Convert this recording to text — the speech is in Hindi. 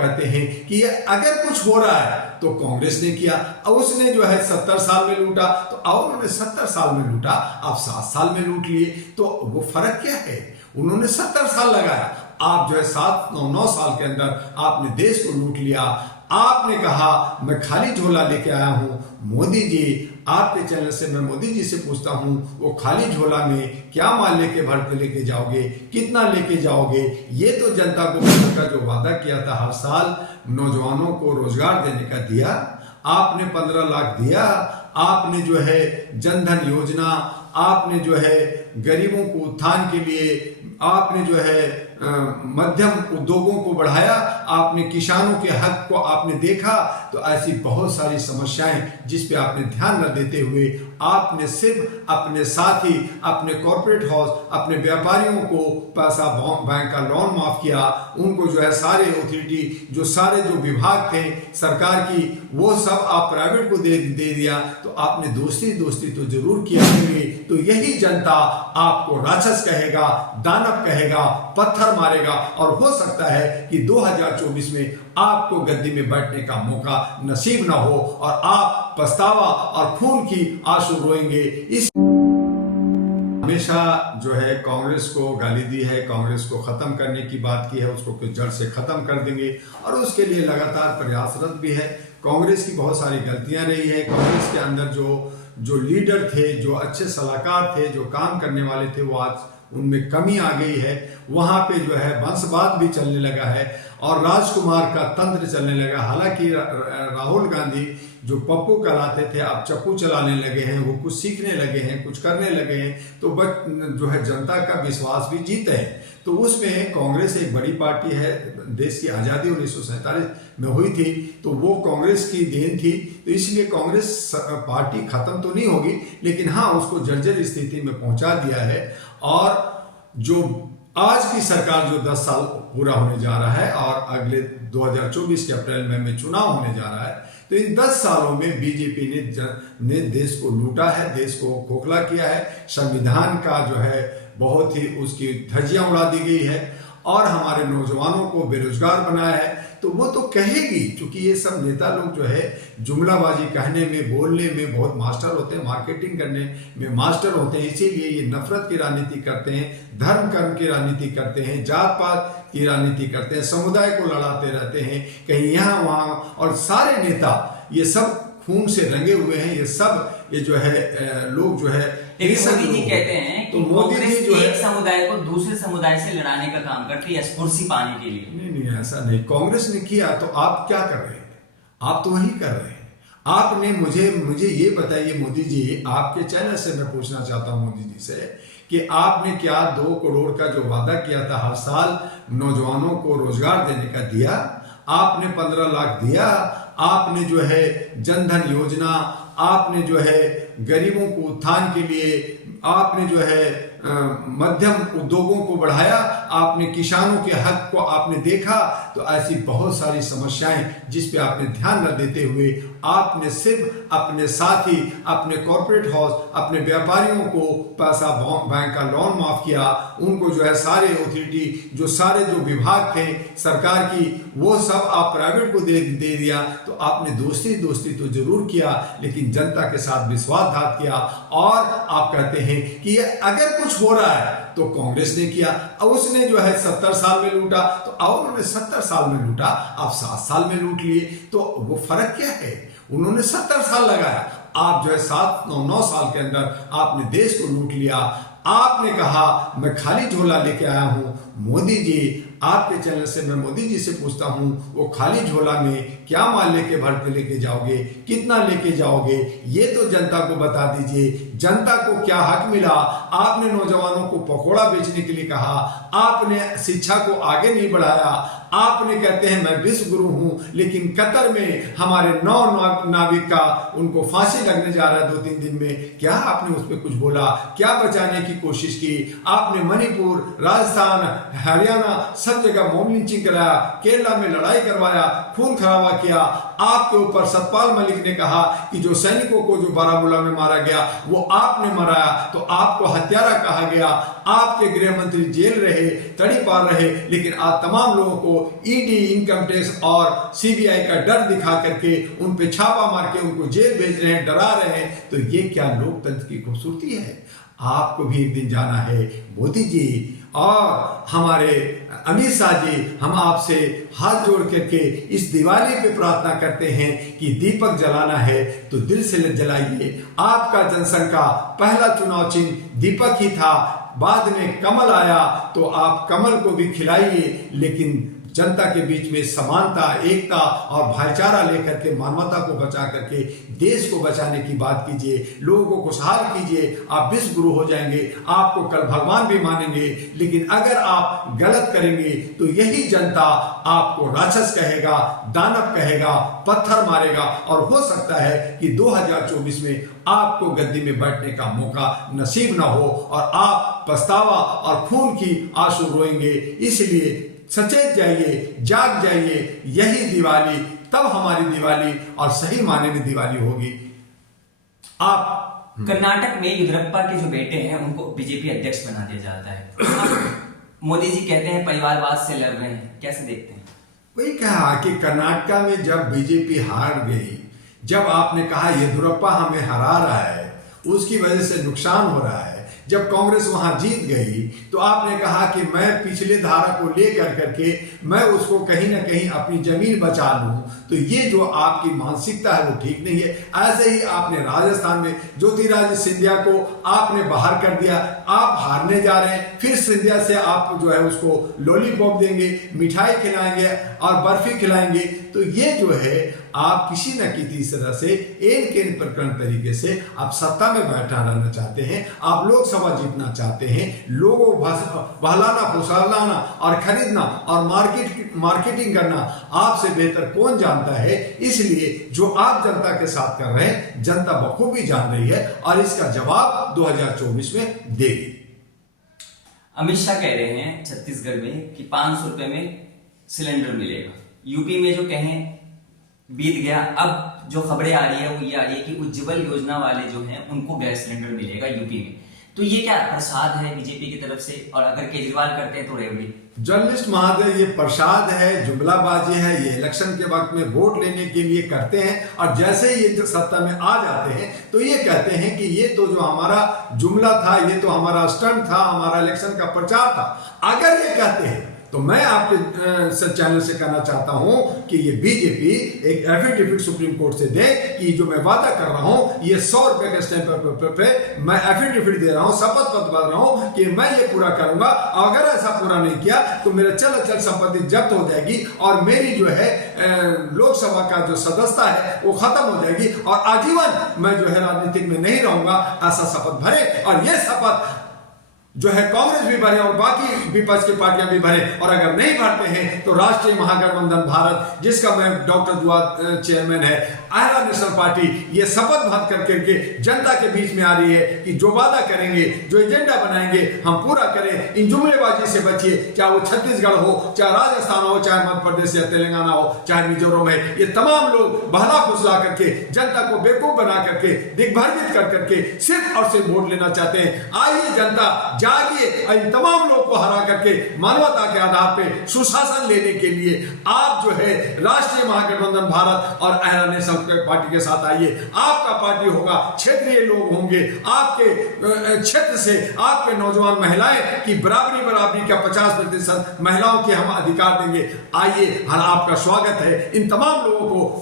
कहते हैं कि ये अगर कुछ हो रहा है तो कांग्रेस ने किया, और उसने जो है 70 साल में लूटा, तो और उन्होंने 70 साल में लूटा, आप 7 साल में लूट लिए, तो वो फर्क क्या है? उन्होंने 70 साल लगाया, आप जो है 7-9 साल के अंदर आपने देश को लूट लिया। आपने कहा मैं खाली झोला लेके आया हूं। मोदी जी, आपके चैनल से मैं मोदी जी से पूछता हूं, वो खाली झोला में क्या माल लेके जाओगे, कितना लेके जाओगे? ये तो जनता को का जो वादा किया था हर साल नौजवानों को रोजगार देने का दिया, आपने 15 लाख दिया। आपने जो है जनधन योजना, आपने जो है गरीबों को उत्थान के लिए, आपने जो है मध्यम उद्योगों को बढ़ाया, आपने किसानों के हक को आपने देखा। तो ऐसी बहुत सारी समस्याएं जिस पे आपने ध्यान न देते हुए आपने सिर्फ अपने साथी, अपने कॉर्पोरेट हाउस, अपने व्यापारियों को पैसा बैंक का लोन माफ किया, उनको जो है सारे अथॉरिटी जो सारे जो विभाग थे सरकार की, वो सब आप प्राइवेट को दे दिया। तो आपने दोस्ती तो जरूर किया होंगे। तो यही जनता आपको राक्षस कहेगा, दानव कहेगा, पत्थर मारेगा, और हो सकता है कि 2024 में आपको गद्दी में बैठने का मौका नसीब ना हो और आप पछतावा और खून की आंसू रोएंगे। इस हमेशा जो है कांग्रेस को गाली दी है, कांग्रेस को खत्म करने की बात की है, उसको जड़ से खत्म कर देंगे, और उसके लिए लगातार प्रयासरत भी है। कांग्रेस की बहुत सारी गलतियां रही है। कांग्रेस के अंदर जो लीडर थे, जो अच्छे सलाहकार थे, जो काम करने वाले थे, वो आज उनमें कमी आ गई है। वहां पे जो है वंशवाद भी चलने लगा है और राजकुमार का तंत्र चलने लगा। हालांकि राहुल गांधी जो पप्पू कहलाते थे अब चप्पू चलाने लगे हैं, वो कुछ सीखने लगे हैं, कुछ करने लगे हैं, तो जो है जनता का विश्वास भी जीते हैं। तो उसमें कांग्रेस एक बड़ी पार्टी है। देश की आज़ादी 1947 में हुई थी, तो वो कांग्रेस की देन थी। तो इसलिए कांग्रेस पार्टी खत्म तो नहीं होगी, लेकिन हाँ उसको जर्जर स्थिति में पहुंचा दिया है। और जो आज की सरकार जो 10 साल पूरा होने जा रहा है और अगले 2024 के अप्रैल में चुनाव होने जा रहा है, तो इन 10 सालों में बीजेपी ने देश को लूटा है, देश को खोखला किया है। संविधान का जो है बहुत ही उसकी धज्जियां उड़ा दी गई है और हमारे नौजवानों को बेरोजगार बनाया है। तो वो तो कहेगी, क्योंकि ये सब नेता लोग जो है जुमलाबाजी कहने में, बोलने में बहुत मास्टर होते हैं, मार्केटिंग करने में मास्टर होते हैं। इसीलिए ये नफरत की राजनीति करते हैं, धर्म कर्म की राजनीति करते हैं, जात पात की राजनीति करते हैं, समुदाय को लड़ाते रहते हैं कहीं यहाँ वहाँ। और सारे नेता ये सब खून से रंगे हुए हैं। ये सब ये जो है लोग जो है, मोदी जी कहते हैं कि कांग्रेस एक समुदाय को दूसरे समुदाय से लड़ाने का काम करती है कुर्सी पाने के लिए। नहीं, ऐसा नहीं। कांग्रेस ने किया तो आप क्या कर रहे हैं? आप तो वही कर रहे हैं। आपने मुझे ये बताइए मोदी जी, आपके चैनल से मैं पूछना चाहता हूं मोदी जी से कि आपने क्या 2 करोड़ का जो वादा किया था हर साल नौजवानों को रोजगार देने का दिया? आपने 15 लाख दिया। आपने जो है जनधन योजना, आपने जो है गरीबों को उत्थान के लिए, आपने जो है मध्यम उद्योगों को बढ़ाया, आपने किसानों के हक को आपने देखा। तो ऐसी बहुत सारी समस्याएं जिस पे आपने ध्यान न देते हुए आपने सिर्फ अपने साथी, अपने कॉर्पोरेट हाउस, अपने व्यापारियों को पैसा बैंक का लोन माफ किया, उनको जो है सारे अथॉरिटी जो सारे जो विभाग थे सरकार की, वो सब आप प्राइवेट को दे दिया। तो आपने दोस्ती तो जरूर किया, लेकिन जनता के साथ विश्वासघात किया। और आप कहते हैं कि ये अगर कुछ हो रहा है तो कांग्रेस ने किया, और उसने जो है 70 साल में लूटा, तो और उन्होंने 70 साल में लूटा, आप 7 साल में लूट लिए। तो वो फर्क क्या है? उन्होंने 70 साल लगाया, आप जो है 7-9 साल के अंदर आपने देश को लूट लिया। आपने कहा मैं खाली झोला लेके आया हूं। मोदी जी, आपके चैनल से मैं मोदी जी से पूछता हूं, वो खाली झोला में क्या माल लेके जाओगे, कितना लेके जाओगे? ये तो जनता को बता दीजिए, जनता को क्या हक मिला? आपने नौजवानों को पकौड़ा बेचने के लिए कहा, आपने शिक्षा को आगे नहीं बढ़ाया। आपने कहते हैं मैं विश्व गुरु हूं, लेकिन कतर में हमारे 9 नाविक का उनको फांसी लगने जा रहा है 2-3 दिन में। क्या आपने उस पर कुछ बोला? क्या बचाने की कोशिश की? आपने मणिपुर, राजस्थान, हरियाणा सब जगह मॉब लिंचिंग कराया, केरला में लड़ाई करवाया, खून खराबा किया। आपके ऊपर सतपाल मलिक ने कहा कि जो सैनिकों को जो बारामूला में मारा गया वो आपने मराया, तो आपको हत्यारा कहा गया, आपके गृह मंत्री जेल रहे, तड़ीपार रहे, लेकिन आज तमाम लोगों को ईडी, इनकम टैक्स और सीबीआई का डर दिखा करके उन पे छापा मार के उनको जेल भेज रहे हैं, डरा रहे हैं। तो ये क्या लोकतंत्र की खूबसूरती है? आपको भी एक दिन जाना है। मोदी जी और हमारे अमित शाह जी, हम आपसे हाथ जोड़ करके इस दिवाली पे प्रार्थना करते हैं कि दीपक जलाना है तो दिल से जलाइए। आपका जनसंघ का पहला चुनाव चिन्ह दीपक ही था, बाद में कमल आया, तो आप कमल को भी खिलाइए, लेकिन जनता के बीच में समानता, एकता और भाईचारा लेकर के मानवता को बचा करके देश को बचाने की बात कीजिए, लोगों को खुशहाल कीजिए। आप विश्व गुरु हो जाएंगे, आपको कल भगवान भी मानेंगे। लेकिन अगर आप गलत करेंगे तो यही जनता आपको राक्षस कहेगा, दानव कहेगा, पत्थर मारेगा, और हो सकता है कि 2024 में आपको गद्दी में बैठने का मौका नसीब ना हो और आप पछतावा और खून की आंसू रोएंगे। इसलिए सचेत जाइए, जाग जाइए। यही दिवाली तब हमारी दिवाली और सही माने में दिवाली होगी। आप कर्नाटक में येदियुरप्पा के जो बेटे हैं उनको बीजेपी अध्यक्ष बना दिया जाता है। मोदी जी कहते हैं परिवारवाद से लड़ रहे हैं, कैसे देखते हैं? वही कहा कि कर्नाटका में जब बीजेपी हार गई, जब आपने कहा येदियुरप्पा हमें हरा रहा है, उसकी वजह से नुकसान हो रहा है, जब कांग्रेस वहां जीत गई तो आपने कहा कि मैं पिछले धारा को लेकर करके मैं उसको कहीं ना कहीं अपनी जमीन बचा लूं। तो ये जो आपकी मानसिकता है वो ठीक नहीं है। ऐसे ही आपने राजस्थान में ज्योतिरादित्य सिंधिया को आपने बाहर कर दिया, आप हारने जा रहे हैं, फिर सिंधिया से आप जो है उसको लॉलीपॉप देंगे, मिठाई खिलाएंगे और बर्फी खिलाएंगे। तो ये जो है आप किसी न किसी तरह से एक के प्रकरण तरीके से आप सत्ता में बैठा रहना चाहते हैं, आप लोकसभा जीतना चाहते हैं, लोगों को बहलाना, फुसलाना और खरीदना और मार्केटिंग करना आपसे बेहतर कौन जानता है। इसलिए जो आप जनता के साथ कर रहे हैं जनता बखूबी जान रही है और इसका जवाब 2024 में देगी। अमित शाह कह रहे हैं छत्तीसगढ़ में कि 500 रुपए में सिलेंडर मिलेगा। यूपी में जो कहें बीत गया, अब जो खबरें आ रही है वो ये आ रही है कि उज्ज्वल योजना वाले जो हैं उनको गैस सिलेंडर मिलेगा यूपी में। तो ये क्या प्रसाद है बीजेपी की तरफ से? और अगर केजरीवाल करते हैं तो रेवड़ी। जर्नलिस्ट महोदय, ये प्रसाद है, जुमलाबाजी है, ये इलेक्शन के वक्त में वोट लेने के लिए करते हैं और जैसे ही ये सत्ता में आ जाते हैं तो ये कहते हैं कि ये तो जो हमारा जुमला था, ये तो हमारा स्टंट था, हमारा इलेक्शन का प्रचार था। अगर ये कहते हैं तो मैं आपके चैनल से कहना चाहता हूं कि ये बीजेपी एक एफिडेविट सुप्रीम कोर्ट से दे कि जो मैं वादा कर रहा हूं ये 100 रुपए के स्टैंप पे मैं एफिडेविट दे रहा हूं, शपथ पत्र बता रहा हूं कि मैं ये पूरा करूंगा। अगर ऐसा पूरा नहीं किया तो मेरा चल संपत्ति जब्त हो जाएगी और मेरी जो है लोकसभा का जो सदस्यता है वो खत्म हो जाएगी और आजीवन मैं जो है राजनीतिक में नहीं रहूंगा। ऐसा शपथ भरे और ये शपथ जो है कांग्रेस भी भरे और बाकी विपक्ष की पार्टियां भी भरे। और अगर नहीं भरते हैं तो राष्ट्रीय महागठबंधन भारत, जिसका मैं डॉक्टर दुआ चेयरमैन है, आयरा नेशनल पार्टी, ये शपथ भर करके जनता के बीच में आ रही है कि जो वादा करेंगे, जो एजेंडा बनाएंगे हम पूरा करें। इन जुमलेबाजी से बचिए, चाहे वो छत्तीसगढ़ हो, चाहे राजस्थान हो, चाहे मध्य प्रदेश या तेलंगाना हो, चाहे मिजोरम है। ये तमाम लोग बहला फुसला करके जनता को बेवकूफ बना करके, दिग्भ्रमित कर करके सिर्फ और सिर्फ वोट लेना चाहते हैं। आइए जनता जागिए, इन तमाम लोगों को हरा करके मानवता के आधार पे सुशासन लेने के लिए आप जो है राष्ट्रीय महागठबंधन भारत और आयरा नेशनल पार्टी के साथ आइए। आपका पार्टी होगा, क्षेत्रीय लोग होंगे, आपके क्षेत्र से आपके नौजवान महिलाएं की बराबरी का 50% महिलाओं के हम अधिकार देंगे। आइए, आपका स्वागत है। इन तमाम लोगों को